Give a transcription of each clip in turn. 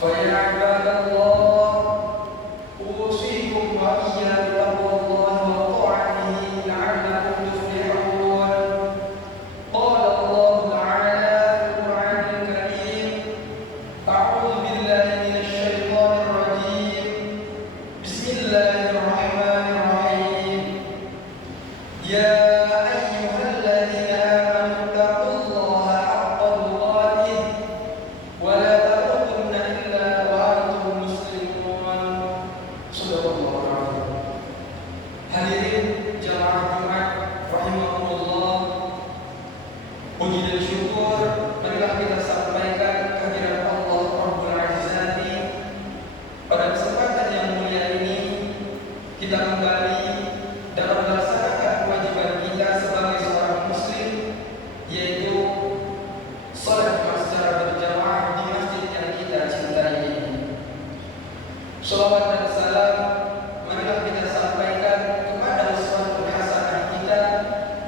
فيا عباد الله أوصيكم وإياي بتقوى الله وطاعته لعلكم تفلحون. قال الله تعالى في القرآن الكريم: أعوذ بالله من الشيطان الرجيم. بسم الله الرحمن الرحيم. يا أيها الذين آمنوا اتقوا الله حق تقاته ولا تموتن إلا وأنتم مسلمون. Subhanallah. Hadirin jamaah Jumat rahimahumullah, puji dan syukur marilah kita sampaikan kehadiran Allah Rabbul Izzati. Pada kesempatan yang mulia ini kita kembali dalam melaksanakan kewajiban kita sebagai seorang muslim, yaitu salat secara berjamaah di masjid yang kita cintai ini. Shalawat dan salam marilah kita sampaikan kepada uswatun hasanah kita,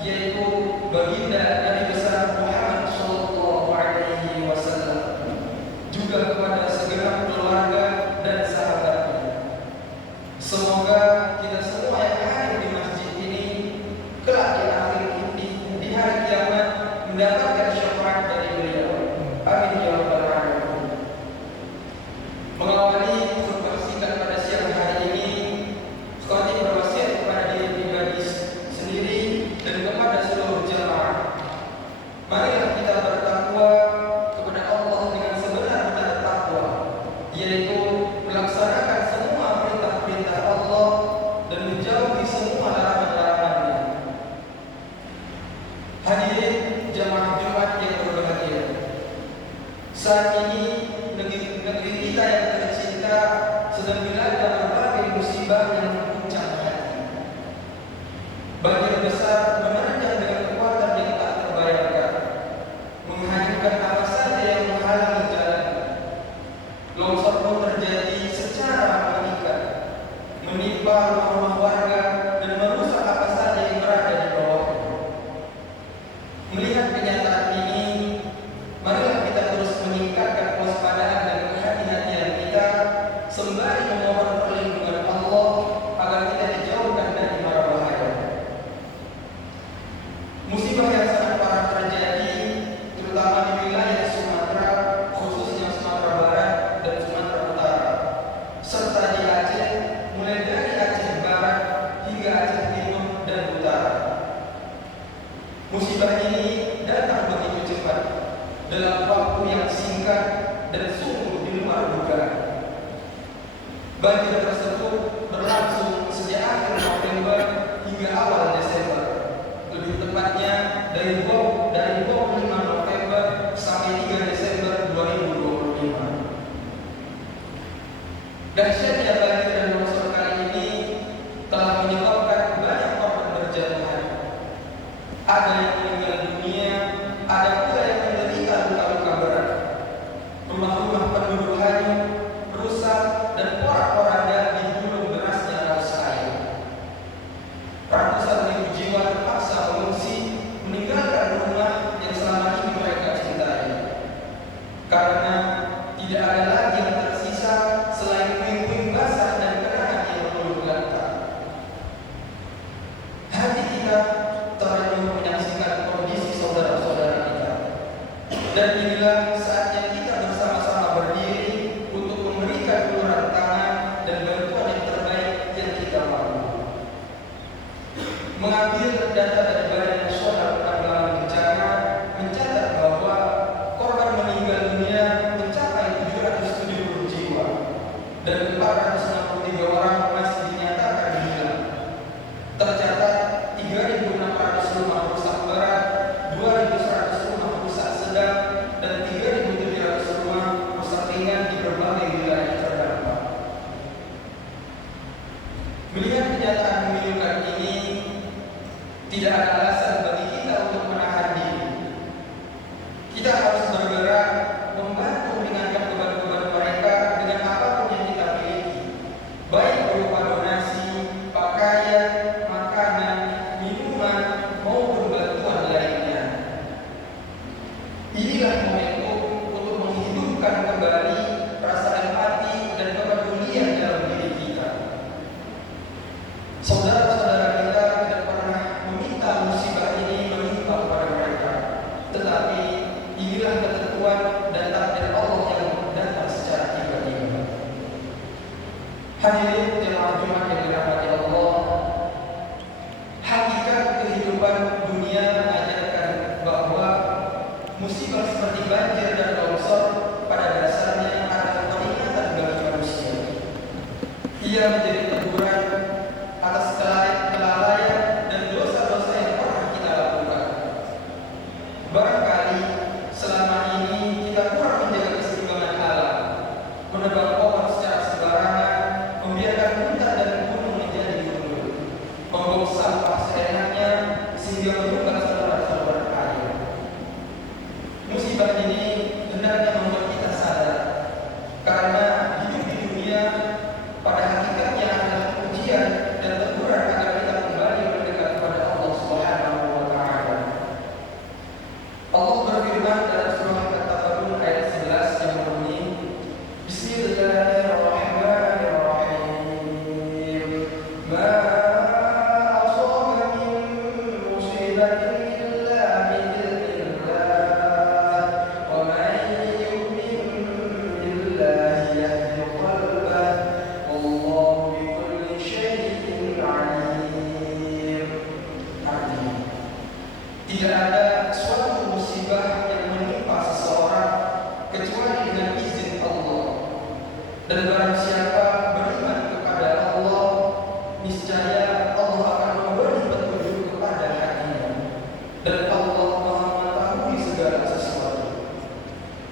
yaitu baginda Nabi besar Muhammad sallallahu alaihi wasallam, juga kepada segenap keluarga dan sahabatnya. Semoga kita semua yang hadir di masjid ini kelak di hari kiamat mendapatkan syafaat dari beliau. Amin ya rabbal alamin. Mengawali khutbah singkat pada siang hari ini, kami berwasiat kepada diri pribadi sendiri dan kepada seluruh jemaah. Marilah kita bertakwa kepada Allah dengan sebenar-benar takwa, yaitu melaksanakan semua perintah-perintah Allah dan menjauhi semua larangan-larangannya. Hadirin jemaah Jumat yang berbahagia, saat ini negeri kita yang tercinta sedang dilanda berbagai musibah yang mengguncang hati. Banjir besar menerjang dengan kekuatan yang tak terbayangkan, menghancurkan apa saja yang menghalangi jalan. Longsor pun terjadi secara mengikat, menimpa rumah-rumah warga dan merusak apa saja yang berada di bawahnya. Melihat kenyataan ini, marilah kita terus meningkatkan kewaspadaan dan kehati-hatian kita sembari memohon perlindungan Allah agar kita dijauhkan dari mara bahaya. Musibah yang sangat parah terjadi terutama di wilayah Sumatera, khususnya Sumatera Barat dan Sumatera Utara, serta di Aceh, mulai dari Aceh Barat hingga Aceh Timur dan Utara. Musibah ini datang begitu cepat dalam waktu yang singkat dan sungguh di luar dugaan. Banjir tersebut berlangsung sejak akhir November hingga awal Desember, lebih tepatnya dari 25 November sampai 3 Desember 2025. Dahsyatnya banjir dan longsor kali ini telah menyebabkan banyak korban berjatuhan. Ada yang meninggal dunia, ada pula yang menderita luka-luka berat. Rumah-rumah penduduk hanyut, rusak, dan porak-poranda digulung derasnya arus air. Ratusan ribu jiwa terpaksa mengungsi, meninggalkan rumah yang selama ini mereka cintai, karena tidak ada lagi yang tersisa selain puing-puing basah dan kenangan yang berlulur lantak. Hati kita terenyuh menyaksikan kondisi saudara-saudara kita, dan inilah saatnya kita bersama-sama berdiri untuk memberikan uluran tangan dan bantuan yang terbaik yang kita mampu. Mengambil data dari Badan Nasional Penanggulangan Bencana mencatat bahwa korban meninggal dunia mencapai 770 jiwa dan 463 orang masih dinyatakan hilang. Tercatat 3.600 rumah rusak berat, 2.100 rumah rusak sedang, dan 3.700 rumah rusak ringan di berbagai wilayah terdampak. Melihat kenyataan memilukan ini, tidak ada alasan bagi kita untuk menahan diri. Kita harus bergerak membantu meringankan beban-beban mereka dengan apapun yang kita miliki, Hadirin jemaah Jumat yang dirahmati Allah, hakikat kehidupan dunia mengajarkan bahwa musibah seperti banjir dan longsor pada dasarnya adalah peringatan bagi manusia. Ia menjadi teguran atas kelalaian dan dosa-dosa yang pernah kita lakukan. Barangkali selama ini kita kurang menjaga keseimbangan alam, menebang pohon secara sembarangan, membiarkan hutan dan gunung menjadi gundul, membuang sampah seenaknya sehingga menyumbat saluran-saluran air. Musibah ini hendaknya membuat kita sadar, karena hidup di dunia pada hakikatnya adalah ujian dan teguran agar kita kembali mendekat kepada Allah Subhanahu wa Ta'ala. Allah berfirman dalam surah At-Tabarun ayat 11 yang berbunyi, Bismillahirrahmanirrahim. Ma asaba min musibatin illa bi'idznillah, wa man yu'min billahi yahdi qalbah, wallahu bikulli syai'in alim. Artinya, tidak ada suatu musibah yang menimpa seseorang kecuali dengan izin Allah. Dan barang siapa beriman kepada Allah, niscaya Allah akan memberi petunjuk kepada hatinya. Dan Allah Maha mengetahui segala sesuatu.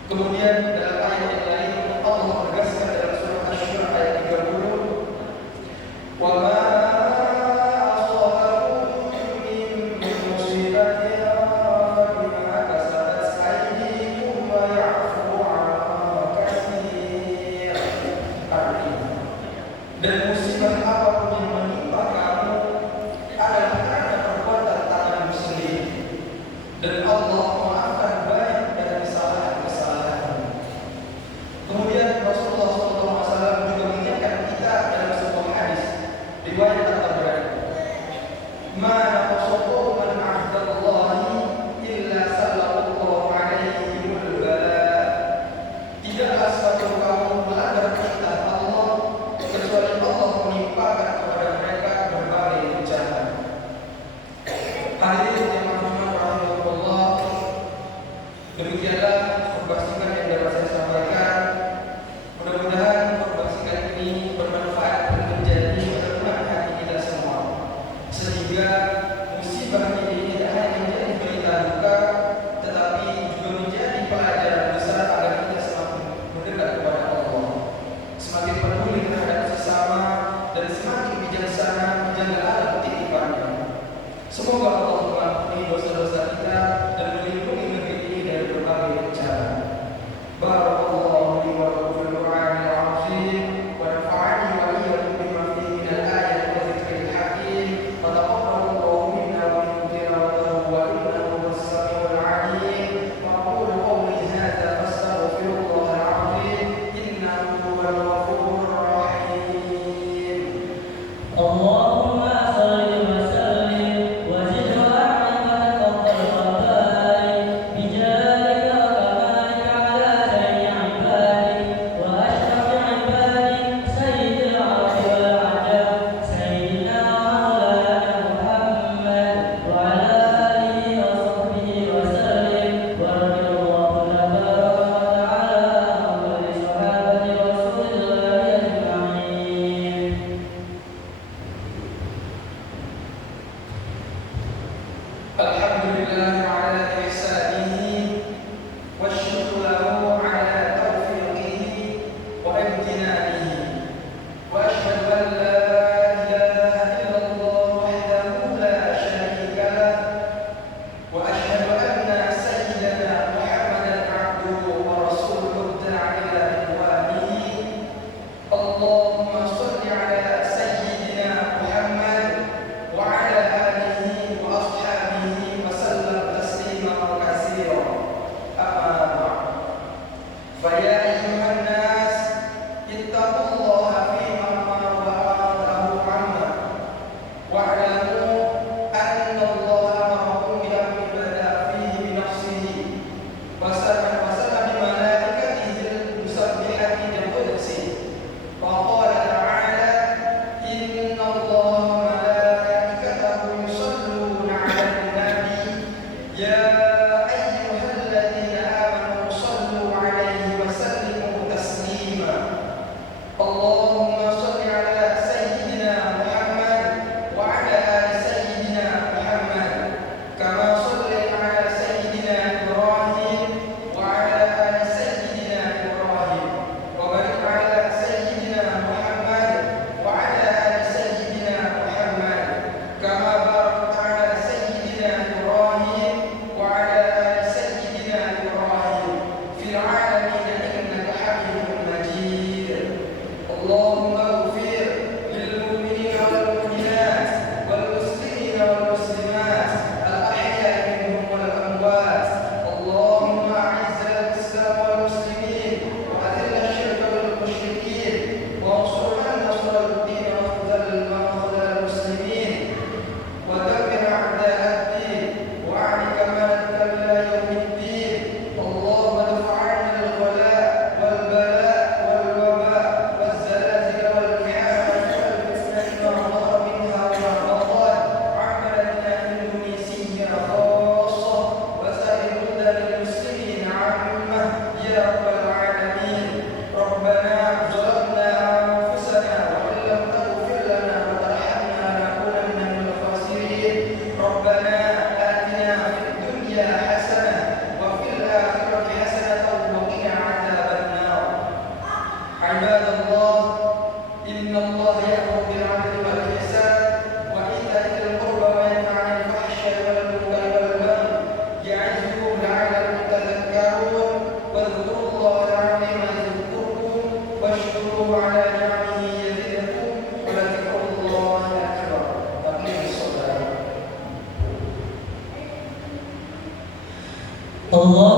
Kemudian dalam ayat yang lain Allah menegaskan dalam surah Asy-Syura ayat 30, wa ma asabakum min musibatin fabima kasabat aydikum wa ya'fu 'an katsir. Artinya, dan musibah apapun yang menimpa kamu adalah karena perbuatan tanganmu sendiri, dan Allah memaafkan banyak dari kesalahan-kesalahanmu. Kemudian Rasulullah SAW juga mengingatkan kita dalam sebuah hadis riwayat At-Tabarani, ma naqasatu man 'ahdallahi illa sallallahu alaihi bala. Tidaklah suatu kaum melanggar perintah Allah kecuali Allah menimpakan kepada mereka berbagai bencana. Hadirin jemaah Jumat rahimahullah, demikianlah khutbah singkat yang dapat saya sampaikan. Mudah-mudahan khutbah singkat ini bermanfaat dan menjadi perenungan hati kita semua, sehingga musibah ini tidak hanya menjadi berita duka, tetapi juga menjadi pelajaran besar agar kita semakin mendekat kepada Allah, semakin peduli terhadap sesama, dan semakin bijaksana menjaga alam titipannya. Semoga Allah mengampuni dosa-dosa kita dan melindungi negeri ini dari berbagai bencana. Barakallahu li wa lakum fil Qur'anil 'azim wa nafa'ani wa iyyakum bima fihi min al-ayati wa dzikril hakim wa taqabbalallahu minna wa minkum tilawatahu wa innahu was-sami'ul 'alim. Wa aqulu qawli hadza fastaghfirullahal 'azim innahu huwal ghafurur rahim. Allahumma salli wa sallim wa zid wa اللهم اغفر للمؤمنين والمؤمنات والمسلمين والمسلمات الأحياء منهم والأموات. اللهم أعز الإسلام والمسلمين وأذل الشرك والمشركين وانصر من نصر الدين واخذل من خذل المسلمين ودمر أعداء الدين وأعلك مالك إلى يوم الدين. اللهم ادفع عنا الغلاء والبلاء والوباء والزلازل والمحن والفتنة ما ظهر منها وما بطن عن بلدنا الإندونيسي خاصة وسائر بلدان المسلمين عامة يا رب العالمين. ربنا ظلمنا أنفسنا وإن لم تغفر لنا وترحمنا لنكونن من الخاسرين. ربنا آتنا في الدنيا حسنة وفي الآخرة حسنة وقنا عذاب النار. عباد الله، إن الله يأمر بالعدل والإحسان وإيتاء ذي القربى وينهى عن الفحشاء والمنكر والبغي يعظكم لعلكم تذكرون. واذكروا الله العظيم يذكركم واشكروه على نعمه يزدكم ولذكر الله أكبر. أقيموا الصلاة. Allah